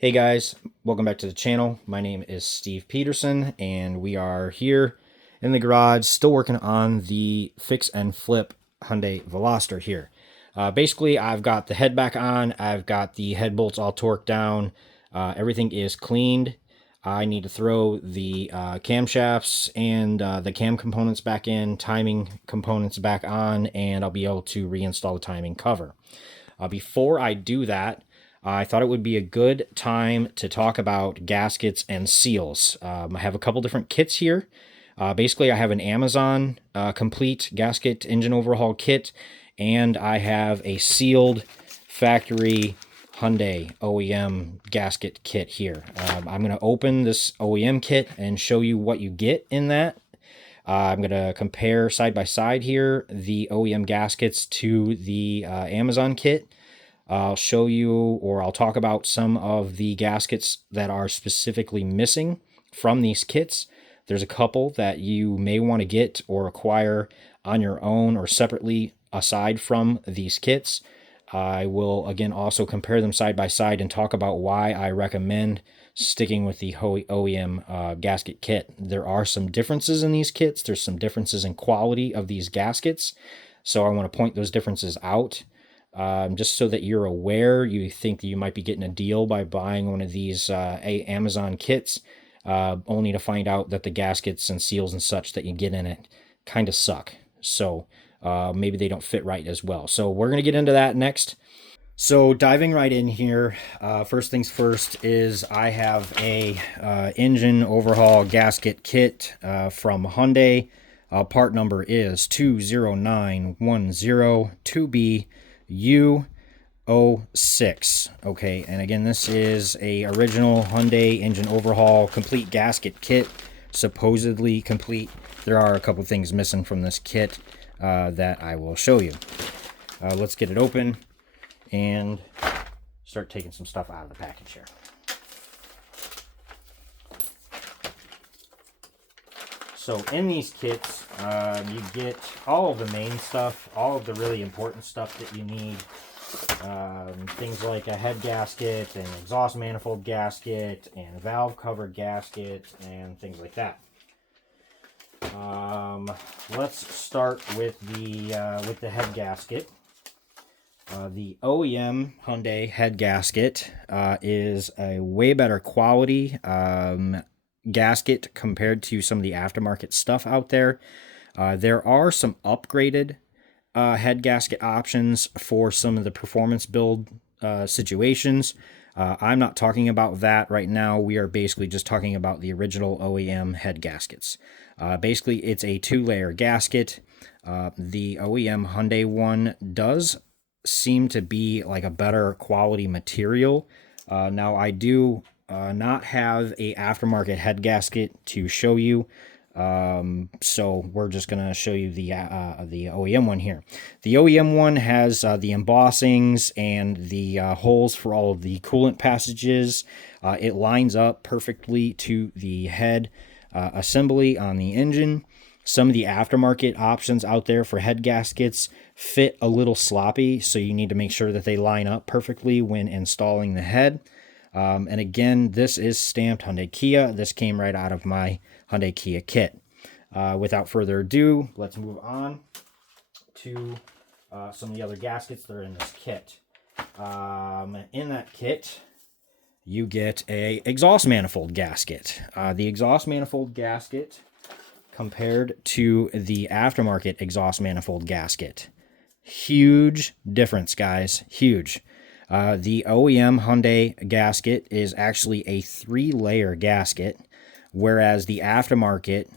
Hey guys, welcome back to the channel. My name is Steve Peterson and we are here in the garage still working on the fix and flip Hyundai Veloster here. Basically, I've got the head back on, I've got the head bolts all torqued down, everything is cleaned. I need to throw the camshafts and the cam components back in, timing components back on, and I'll be able to reinstall the timing cover. Before I do that, I thought it would be a good time to talk about gaskets and seals. I have a couple different kits here. Basically, I have an Amazon complete gasket engine overhaul kit, and I have a sealed factory Hyundai OEM gasket kit here. I'm going to open this OEM kit and show you what you get in that. I'm going to compare side by side here the OEM gaskets to the Amazon kit. I'll show you, or I'll talk about some of the gaskets that are specifically missing from these kits. There's a couple that you may want to get or acquire on your own or separately aside from these kits. I will, again, also compare them side by side and talk about why I recommend sticking with the OEM gasket kit. There are some differences in these kits. There's some differences in quality of these gaskets. So I want to point those differences out. Just so that you're aware, you think that you might be getting a deal by buying one of these Amazon kits, only to find out that the gaskets and seals and such that you get in it kind of suck. So maybe they don't fit right as well. So we're going to get into that next. So diving right in here, first things first is I have a engine overhaul gasket kit from Hyundai. Part number is 209102B. U06. Okay, and again, this is a original Hyundai engine overhaul complete gasket kit, supposedly complete. There are a couple things missing from this kit that I will show you. Let's get it open and start taking some stuff out of the package here. So in these kits, you get all of the main stuff, all of the really important stuff that you need. Things like a head gasket, an exhaust manifold gasket, and a valve cover gasket, and things like that. Let's start with the head gasket. The OEM Hyundai head gasket is a way better quality gasket compared to some of the aftermarket stuff out there. There are some upgraded head gasket options for some of the performance build situations. I'm not talking about that right now. We are basically just talking about the original OEM head gaskets. Basically, it's a 2-layer gasket. The OEM Hyundai one does seem to be like a better quality material. Now, I do not have a aftermarket head gasket to show you. So we're just going to show you the OEM one here. The OEM one has the embossings and the holes for all of the coolant passages. It lines up perfectly to the head assembly on the engine. Some of the aftermarket options out there for head gaskets fit a little sloppy, so you need to make sure that they line up perfectly when installing the head. And again, this is stamped Hyundai Kia. This came right out of my Hyundai Kia kit. Without further ado, let's move on to some of the other gaskets that are in this kit. In that kit, you get a exhaust manifold gasket. The exhaust manifold gasket compared to the aftermarket exhaust manifold gasket. Huge difference, guys. Huge. The OEM Hyundai gasket is actually a 3-layer gasket, whereas the aftermarket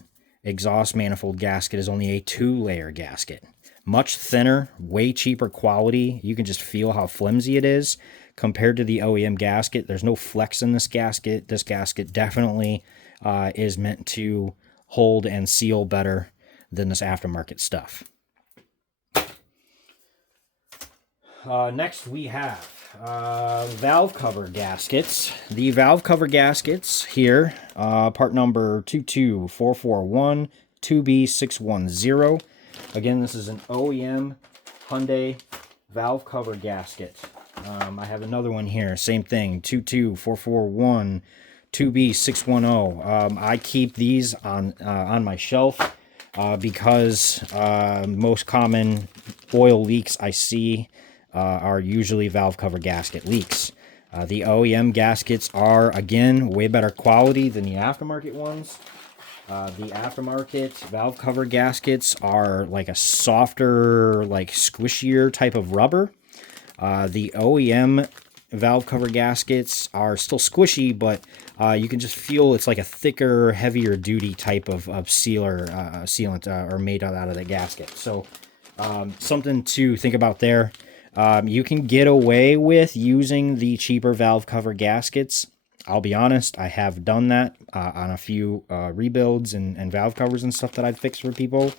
exhaust manifold gasket is only a 2-layer gasket. Much thinner, way cheaper quality. You can just feel how flimsy it is compared to the OEM gasket. There's no flex in this gasket. This gasket definitely is meant to hold and seal better than this aftermarket stuff. Next we have valve cover gaskets. The valve cover gaskets here, part number 22441 2B610. Again, this is an OEM Hyundai valve cover gasket. I have another one here, same thing, 22441 2B610. I keep these on my shelf because most common oil leaks I see are usually valve cover gasket leaks. The OEM gaskets are, again, way better quality than the aftermarket ones. The aftermarket valve cover gaskets are like a softer, like squishier type of rubber. The OEM valve cover gaskets are still squishy, but you can just feel it's like a thicker, heavier duty type of sealant or made out of the gasket. So something to think about there. You can get away with using the cheaper valve cover gaskets. I'll be honest, I have done that on a few rebuilds and valve covers and stuff that I've fixed for people.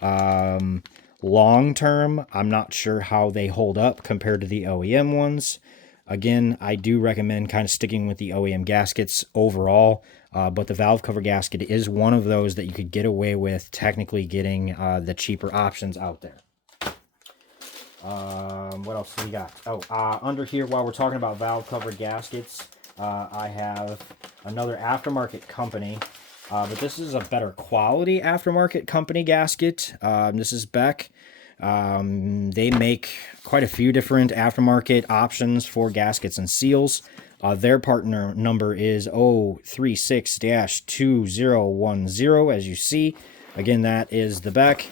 Long term, I'm not sure how they hold up compared to the OEM ones. Again, I do recommend kind of sticking with the OEM gaskets overall, but the valve cover gasket is one of those that you could get away with technically getting the cheaper options out there. What else do we got? Oh, under here, while we're talking about valve cover gaskets, I have another aftermarket company, but this is a better quality aftermarket company gasket. This is Beck. They make quite a few different aftermarket options for gaskets and seals. Their partner number is 036-2010, as you see. Again, that is the Beck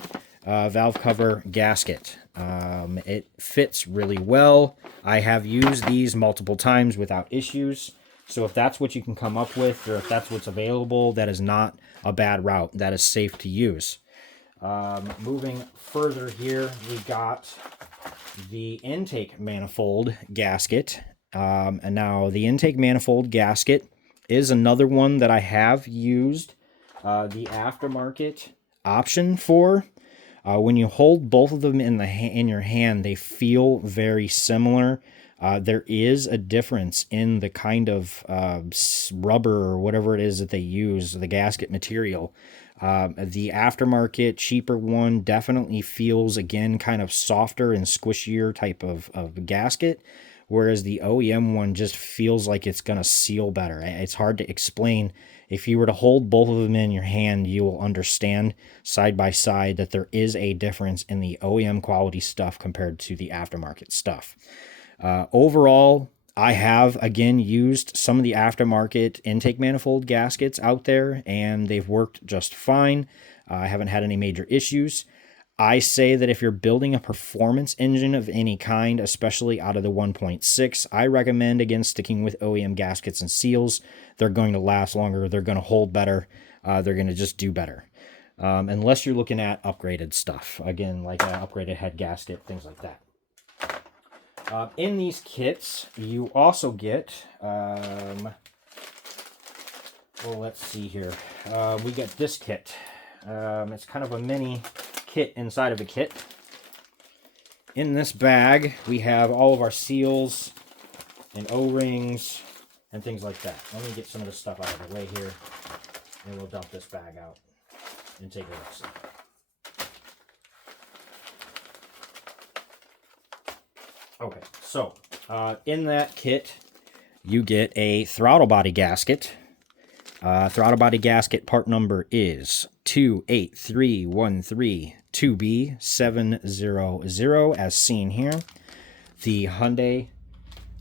valve cover gasket. It fits really well. I have used these multiple times without issues. So if that's what you can come up with, or if that's what's available, that is not a bad route. That is safe to use. Moving further here, we got the intake manifold gasket. And now the intake manifold gasket is another one that I have used the aftermarket option for. When you hold both of them in your hand, they feel very similar. There is a difference in the kind of rubber or whatever it is that they use, the gasket material. The aftermarket, cheaper one definitely feels, again, kind of softer and squishier type of gasket, whereas the OEM one just feels like it's going to seal better. It's hard to explain. If you were to hold both of them in your hand, you will understand side by side that there is a difference in the OEM quality stuff compared to the aftermarket stuff. Overall, I have, again, used some of the aftermarket intake manifold gaskets out there, and they've worked just fine. I haven't had any major issues. I say that if you're building a performance engine of any kind, especially out of the 1.6, I recommend, again, sticking with OEM gaskets and seals. They're going to last longer. They're going to hold better. They're going to just do better. Unless you're looking at upgraded stuff. Again, like an upgraded head gasket, things like that. In these kits, you also get, well, let's see here. We get this kit. It's kind of a mini kit inside of a kit. In this bag, we have all of our seals and O-rings and things like that. Let me get some of this stuff out of the way here, and we'll dump this bag out and take a look. Okay, so in that kit, you get a throttle body gasket. Throttle body gasket part number is 28313-2B700, as seen here. The Hyundai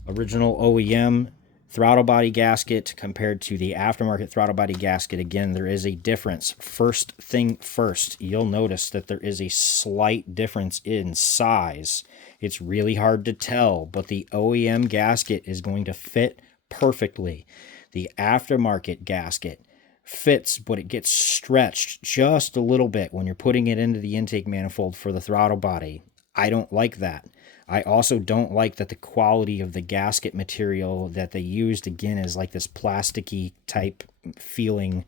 original OEM throttle body gasket compared to the aftermarket throttle body gasket, again, there is a difference. First thing first, you'll notice that there is a slight difference in size. It's really hard to tell, but the OEM gasket is going to fit perfectly. The aftermarket gasket fits, but it gets stretched just a little bit when you're putting it into the intake manifold for the throttle body. I don't like that. I also don't like that the quality of the gasket material that they used, again, is like this plasticky type feeling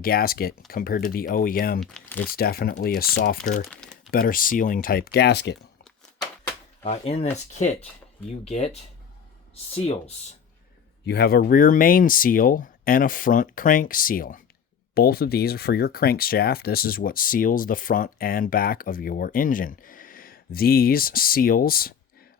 gasket compared to the OEM. It's definitely a softer, better sealing type gasket. In this kit, you get seals. You have a rear main seal and a front crank seal. Both of these are for your crankshaft. This is what seals the front and back of your engine. These seals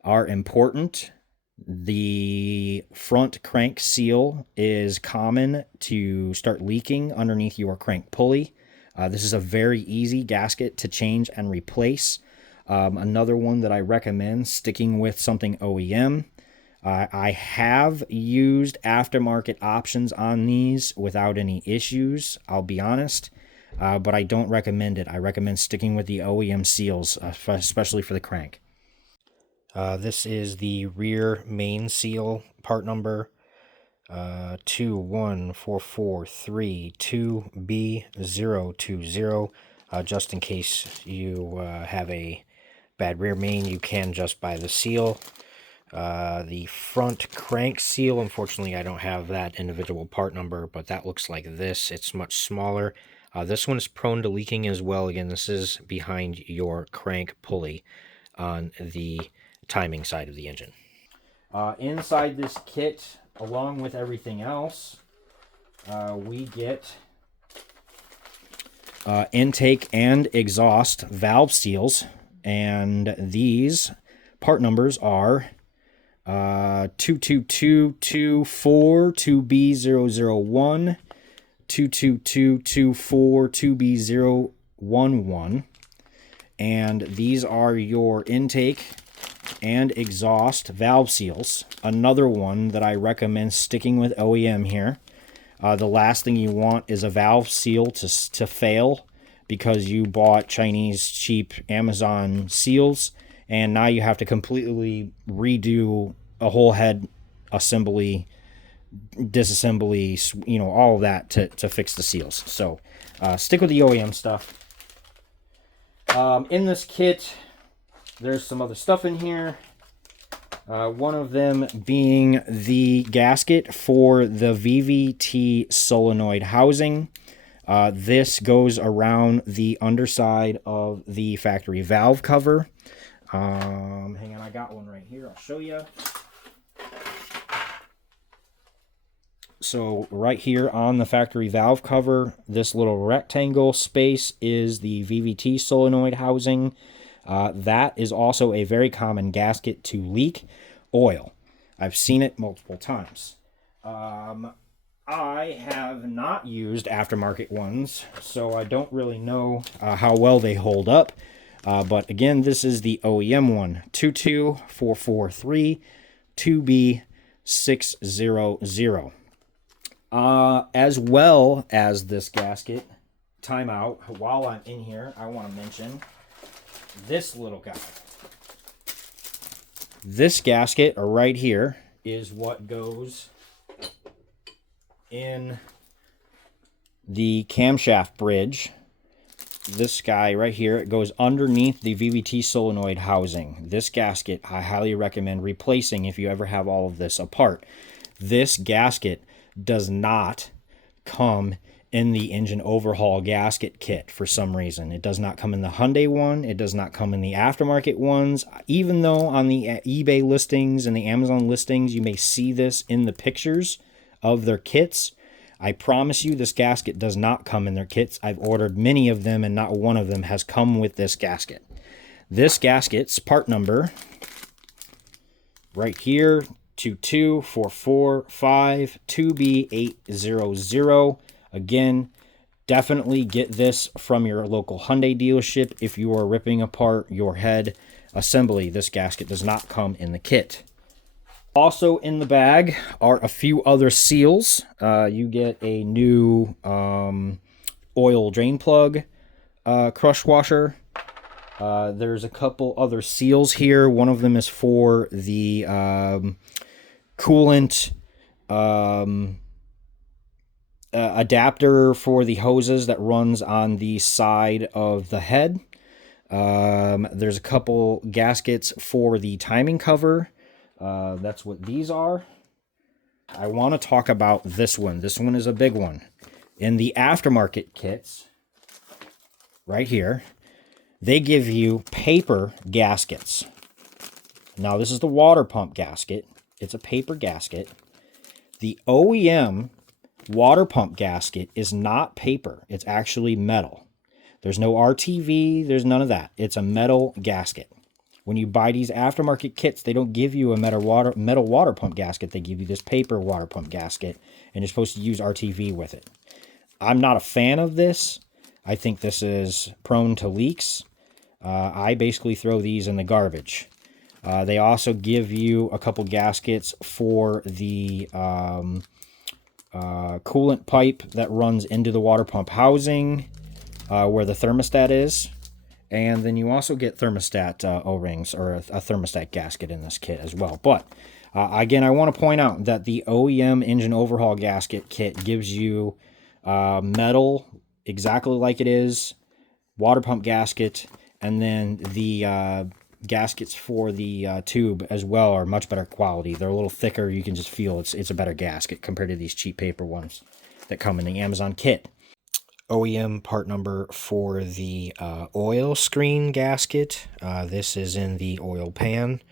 are important The front crank seal is common to start leaking underneath your crank pulley. This is a very easy gasket to change and replace. Another one that I recommend, sticking with something OEM. I have used aftermarket options on these without any issues, I'll be honest, but I don't recommend it. I recommend sticking with the OEM seals, especially for the crank. This is the rear main seal, part number 21443-2B020. Just in case you have a bad rear main, you can just buy the seal. The front crank seal, unfortunately, I don't have that individual part number, but that looks like this. It's much smaller. This one is prone to leaking as well. Again, this is behind your crank pulley on the timing side of the engine. Inside this kit, along with everything else, we get intake and exhaust valve seals, and these part numbers are 22224 2B001, 22224 2B011, and these are your intake and exhaust valve seals. Another one that I recommend sticking with OEM here. The last thing you want is a valve seal to fail because you bought Chinese cheap Amazon seals, and now you have to completely redo a whole head assembly, disassembly, you know, all of that to fix the seals. So stick with the OEM stuff. In this kit, there's some other stuff in here. One of them being the gasket for the VVT solenoid housing. This goes around the underside of the factory valve cover. Hang on, I got one right here. I'll show you. So right here on the factory valve cover, this little rectangle space is the VVT solenoid housing. That is also a very common gasket to leak oil. I've seen it multiple times. I have not used aftermarket ones, so I don't really know how well they hold up. But again, this is the OEM one, 22443 2B600. As well as this gasket, timeout, while I'm in here, I want to mention this little guy. This gasket right here is what goes in the camshaft bridge. This guy right here, it goes underneath the VVT solenoid housing. This gasket I highly recommend replacing if you ever have all of this apart. This gasket does not come in the engine overhaul gasket kit for some reason. It does not come in the Hyundai one. It does not come in the aftermarket ones. Even though on the eBay listings and the Amazon listings, you may see this in the pictures of their kits. I promise you this gasket does not come in their kits. I've ordered many of them and not one of them has come with this gasket. This gasket's part number right here, 22445 2B800. Again, definitely get this from your local Hyundai dealership if you are ripping apart your head assembly. This gasket does not come in the kit. Also in the bag are a few other seals. You get a new oil drain plug crush washer. There's a couple other seals here. One of them is for the coolant adapter for the hoses that runs on the side of the head. There's a couple gaskets for the timing cover. That's what these are. I want to talk about this one. This one is a big one. In the aftermarket kits, right here, they give you paper gaskets. Now, this is the water pump gasket. It's a paper gasket. The OEM water pump gasket is not paper. It's actually metal. There's no RTV. There's none of that. It's a metal gasket. When you buy these aftermarket kits, they don't give you a metal water pump gasket. They give you this paper water pump gasket, and you're supposed to use RTV with it. I'm not a fan of this. I think this is prone to leaks. I basically throw these in the garbage. They also give you a couple gaskets for the coolant pipe that runs into the water pump housing where the thermostat is. And then you also get thermostat O-rings or a thermostat gasket in this kit as well. But again, I want to point out that the OEM engine overhaul gasket kit gives you metal exactly like it is, water pump gasket, and then the gaskets for the tube as well are much better quality. They're a little thicker. You can just feel it's a better gasket compared to these cheap paper ones that come in the Amazon kit. OEM part number for the oil screen gasket. This is in the oil pan.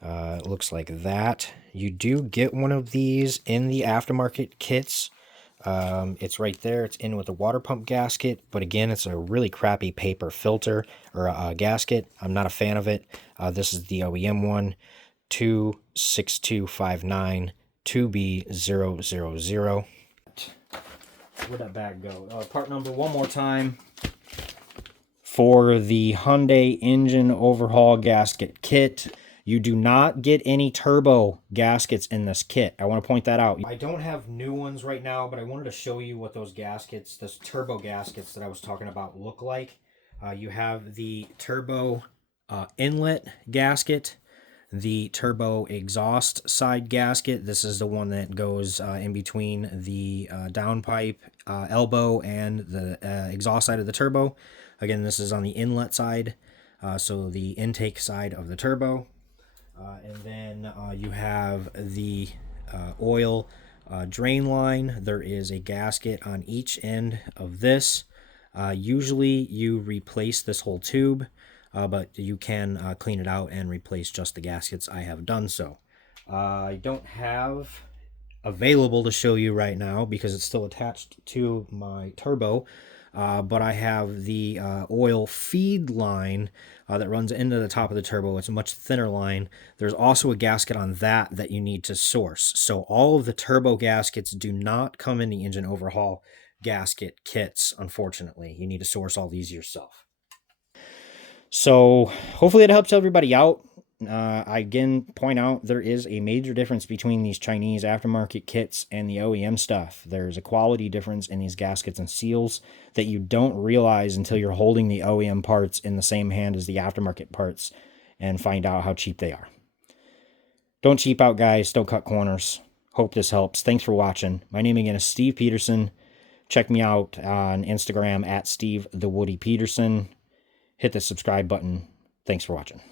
It looks like that. You do get one of these in the aftermarket kits. It's right there. It's in with the water pump gasket, but again, it's a really crappy paper filter or a gasket. I'm not a fan of it. This is the OEM one, 26259 2B000. Where'd that bag go? Part number one more time for the Hyundai engine overhaul gasket kit. You do not get any turbo gaskets in this kit. I want to point that out. I don't have new ones right now, but I wanted to show you what those gaskets, those turbo gaskets that I was talking about, look like. You have the turbo inlet gasket, the turbo exhaust side gasket. This is the one that goes in between the downpipe elbow and the exhaust side of the turbo. Again, this is on the inlet side, so the intake side of the turbo. And then you have the oil drain line. There is a gasket on each end of this. Usually you replace this whole tube, but you can clean it out and replace just the gaskets. I have done so. I don't have available to show you right now because it's still attached to my turbo, but I have the oil feed line that runs into the top of the turbo. It's a much thinner line. There's also a gasket on that you need to source. So all of the turbo gaskets do not come in the engine overhaul gasket kits, unfortunately. You need to source all these yourself. So hopefully it helps everybody out. I again point out there is a major difference between these Chinese aftermarket kits and the OEM stuff. There's a quality difference in these gaskets and seals that you don't realize until you're holding the OEM parts in the same hand as the aftermarket parts and find out how cheap they are. Don't cheap out, guys. Don't cut corners. Hope this helps. Thanks for watching. My name again is Steve Peterson. Check me out on Instagram at Steve the Woody Peterson. Hit the subscribe button. Thanks for watching.